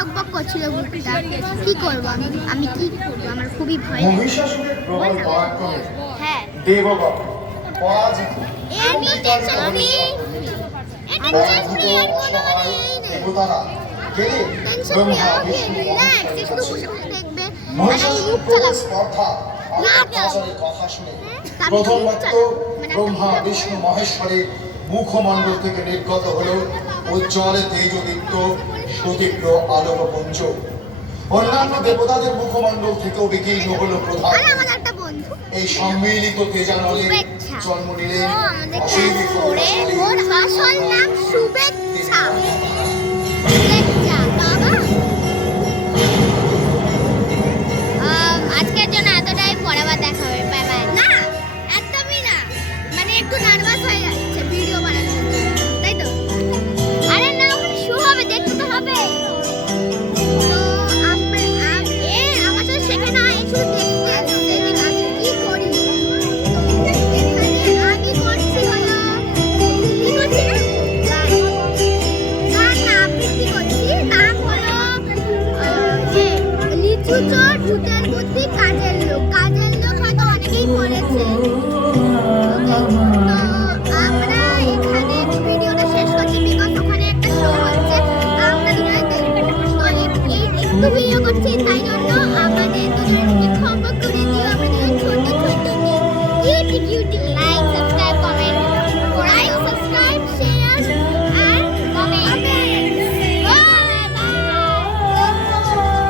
ঠকবক করছিল বুকটা। কি করব আমি, কি করব, আমার খুবই ভয় লাগে। মহিষাসুরের প্রবল পরাক্রমে হ্যাঁ দেবগণ পরাজিত। আমি টেনশন ফ্রি, টেনশন ফ্রি আর কোনো মানে এই নেই। দেবতারা গেলে টেনশন ফ্রি ব্রহ্মা ওকে বিষ্ণু রিল্যাক্স, শুধু বসে বসে দেখবে আর আমি মহিষাসুর মুখ প্রবল চালাবো। স্পর্ধা আর না, অত্যাচারের কথা শুনে আমি তো প্রথম মুখ ব্যক্ত চালাবো, মানে ব্রহ্মা একটা বিষ্ণু মহেশ্বরের মুখমণ্ডল থেকে নির্গত হল উজ্জ্বল তেজদীপ্ত সুতীব্র আলোকপুঞ্জ। অন্যান্য দেবতাদের মুখমণ্ডল থেকেও বিকীর্ণ হল প্রধান। আর আমার একটা বন্ধু এই সম্মিলিত তেজানলে শুভেচ্ছা। জন্ম নিলেন ও আমাদের অসীম ক্লাস ফোরে, প্রতিভাশালী ওর আসল নাম শুভেচ্ছা। শুভেচ্ছা বাবা। আজকের জন্য এতটাই, পরে আবার দেখা হবে। Bye bye. না একদমই না, মানে একটু নার্ভাস হয়ে যাচ্ছে ভিডিও বানানোর জন্য, তাই তো? আরে না, ওখানে শো হবে, দেখতে তো হবে। তো আমার সাথে শেখে না, এই শুধু দেখতে আসছে যে আমি কি করি। তো এখানে আমি করছি হলো, কি করছি না, গান না আবৃত্তি করছি। নাম হলো লিচু চোর ভূতের বুদ্ধি কাজের লোক। কাজের লোক হয়তো অনেকেই পড়েছে। তো আমরা এখানে ভিডিওটা শেষ করছি, বিকজ ওখানে একটা শো হচ্ছে, আমরা দুজনে দেখবো। তো একটু ভিডিও করছি, তাই জন্য আমাদের দুজনের